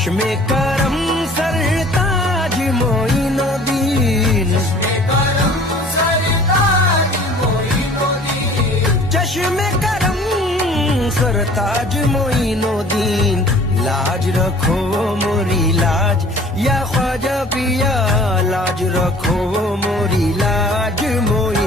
चश्मे करम सरताज मोइनुद्दीन, चश्मे करम सरताज मोइनुद्दीन, लाज रखो मोरी लाज या ख्वाजा पिया, लाज रखो मोरी लाज मोइनुद्दीन।